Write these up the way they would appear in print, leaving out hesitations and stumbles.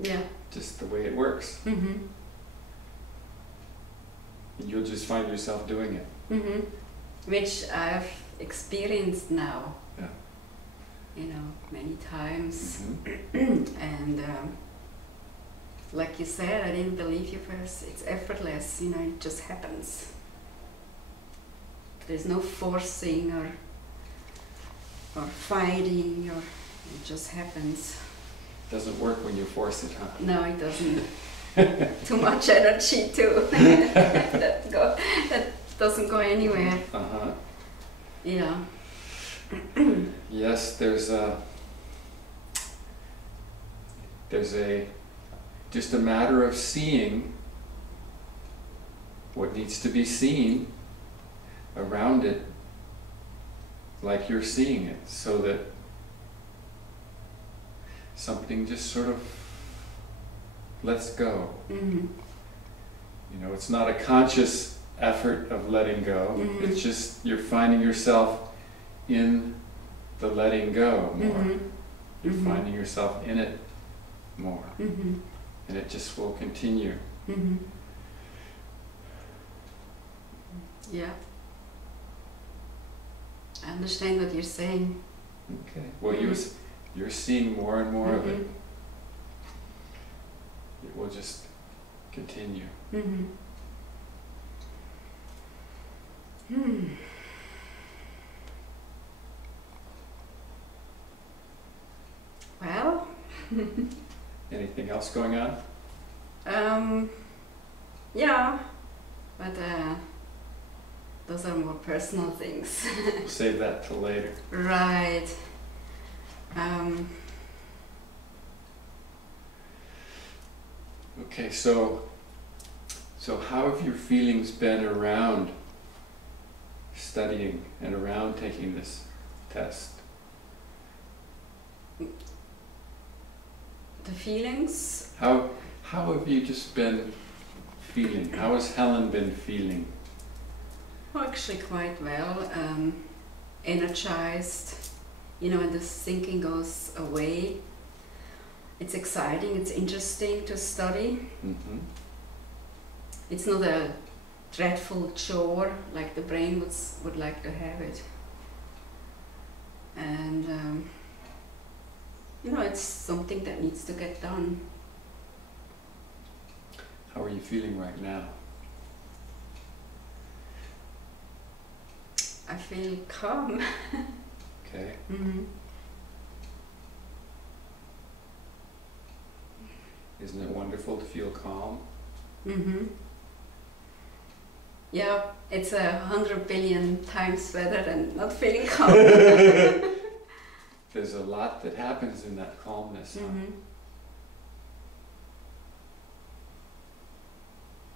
Yeah. Just the way it works. Mm-hmm. And you'll just find yourself doing it. Mm-hmm. Which I've experienced now. Yeah. You know, many times. Mm-hmm. And like you said, I didn't believe you first. It's effortless, you know, it just happens. There's no forcing or fighting, or it just happens. Doesn't work when you force it, huh? No, it doesn't. Too much energy too. That doesn't go anywhere. Uh-huh. Yeah. Yes, there's just a matter of seeing what needs to be seen around it like you're seeing it, so that something just sort of lets go. Mm-hmm. You know, it's not a conscious effort of letting go. Mm-hmm. It's just you're finding yourself in the letting go more. Mm-hmm. You're Mm-hmm. finding yourself in it more. Mm-hmm. And it just will continue. Mm-hmm. Yeah. I understand what you're saying. Okay. Well, Mm-hmm. you're seeing more and more of it. Mm-hmm. It will just continue. Mm-hmm. Hmm. Well. Anything else going on? Yeah, but those are more personal things. We'll save that till later. Right. Okay, so how have your feelings been around studying and around taking this test? The feelings? How have you just been feeling? How has Helen been feeling? Oh, actually quite well. Energized. You know, when the thinking goes away, it's exciting, it's interesting to study. Mm-hmm. It's not a dreadful chore like the brain would like to have it. And you know, it's something that needs to get done. How are you feeling right now? I feel calm. Okay. Mm-hmm. Isn't it wonderful to feel calm? Mm-hmm. Yeah, it's 100 billion times better than not feeling calm. There's a lot that happens in that calmness. Huh? Mm-hmm.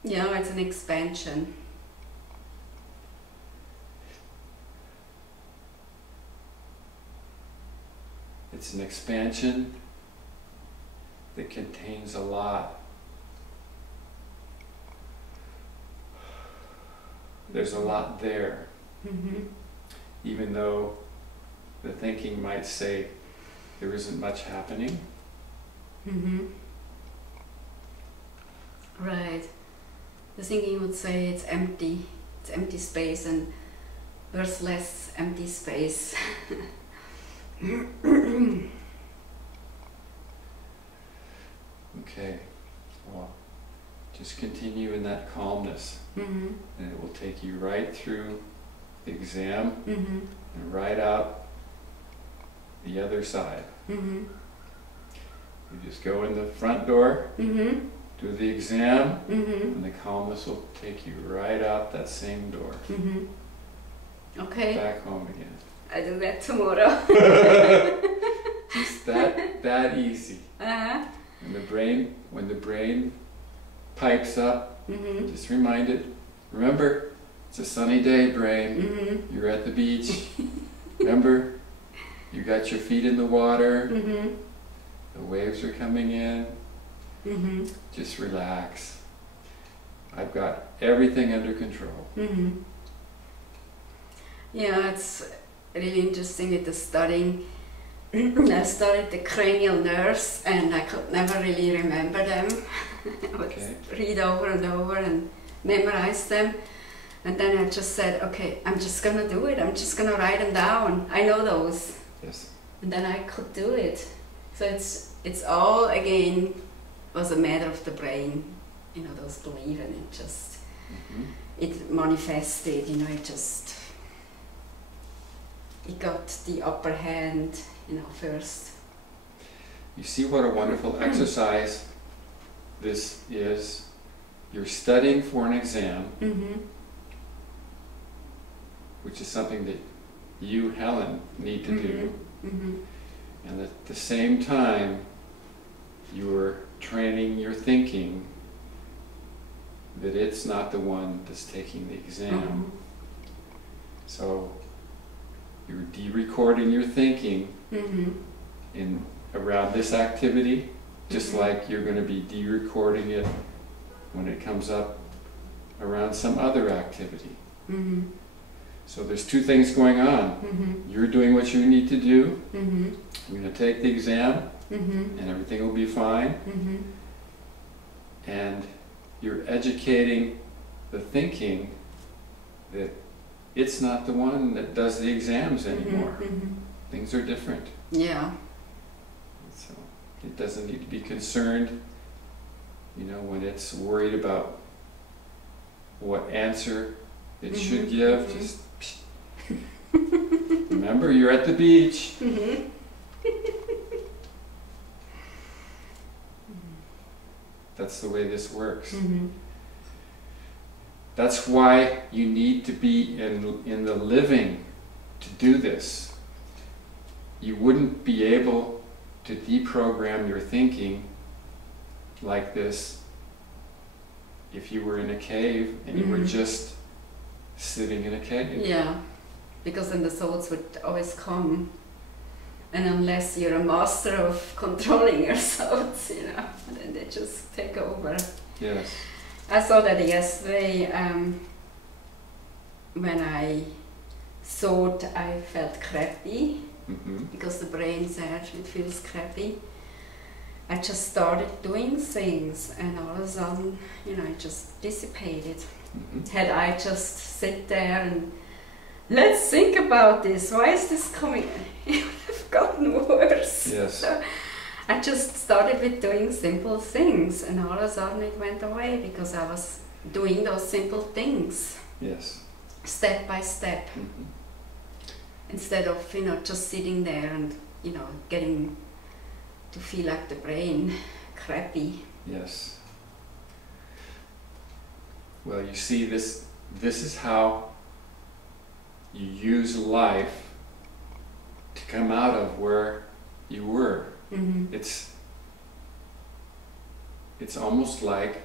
Yeah, it's an expansion. It's an expansion that contains a lot. There's a lot there. Mm-hmm. Even though the thinking might say there isn't much happening. Mm-hmm. Right. The thinking would say it's empty space, and worthless empty space. Okay, well, just continue in that calmness, Mm-hmm. and it will take you right through the exam Mm-hmm. and right out the other side. Mm-hmm. You just go in the front door, Mm-hmm. do the exam, Mm-hmm. and the calmness will take you right out that same door, Mm-hmm. Okay, back home again. I do that tomorrow. Just that easy. Uh-huh. When the brain pipes up, Mm-hmm. just remind it, remember, it's a sunny day, brain. Mm-hmm. You're at the beach. Remember, you got your feet in the water. Mm-hmm. The waves are coming in. Mm-hmm. Just relax. I've got everything under control. Mm-hmm. Yeah, it's really interesting with the studying. I studied the cranial nerves and I could never really remember them. I would read over and over and memorize them. And then I just said, okay, I'm just going to do it. I'm just going to write them down. I know those. Yes. And then I could do it. So it's all, again, was a matter of the brain. You know, those belief, and it just, it manifested, you know, it got the upper hand, you know, first. You see what a wonderful exercise this is. You're studying for an exam, which is something that you, Helen, need to do. And at the same time, you're training your thinking that it's not the one that's taking the exam. So you're de-recording your thinking in around this activity, just like you're going to be de-recording it when it comes up around some other activity. So there's two things going on. You're doing what you need to do. You're going to take the exam, and everything will be fine. And you're educating the thinking that it's not the one that does the exams anymore. Things are different. Yeah. So it doesn't need to be concerned, you know, when it's worried about what answer it should give. Just remember, you're at the beach. That's the way this works. That's why you need to be in the living to do this. You wouldn't be able to deprogram your thinking like this if you were in a cave and you were just sitting in a cave. Yeah, because then the thoughts would always come. And unless you're a master of controlling your thoughts, you know, then they just take over. Yes. I saw that yesterday when I thought I felt crappy, because the brain said it feels crappy. I just started doing things, and all of a sudden, you know, it just dissipated. Had I just sit there and let's think about this. Why is this coming? It would have gotten worse. Yes. So I just started with doing simple things, and all of a sudden it went away because I was doing those simple things. Yes. Step by step. Instead of, you know, just sitting there and, you know, getting to feel like the brain crappy. Yes. Well, you see, this is how you use life to come out of where you were. It's almost like,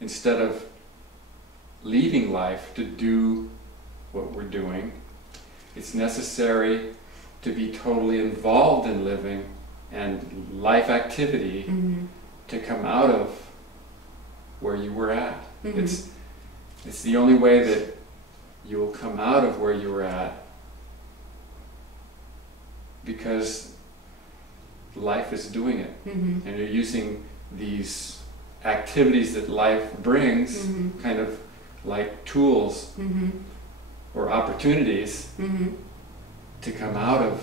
instead of leaving life to do what we're doing, it's necessary to be totally involved in living and life activity to come out of where you were at. It's the only way that you will come out of where you were at, because life is doing it, and you're using these activities that life brings kind of like tools or opportunities to come out of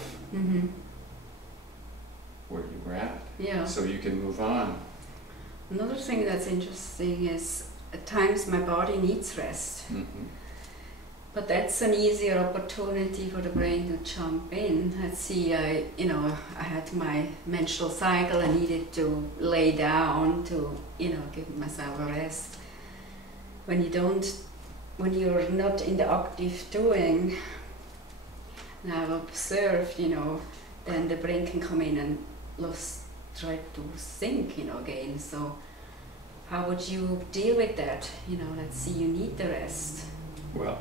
where you were at, so you can move on. Another thing that's interesting is at times my body needs rest. But that's an easier opportunity for the brain to jump in. Let's see, I had my menstrual cycle. I needed to lay down to, you know, give myself a rest. When you're not in the active doing, and I've observed, you know, then the brain can come in and try to think, you know, again. So how would you deal with that? You know, let's see, you need the rest. Well,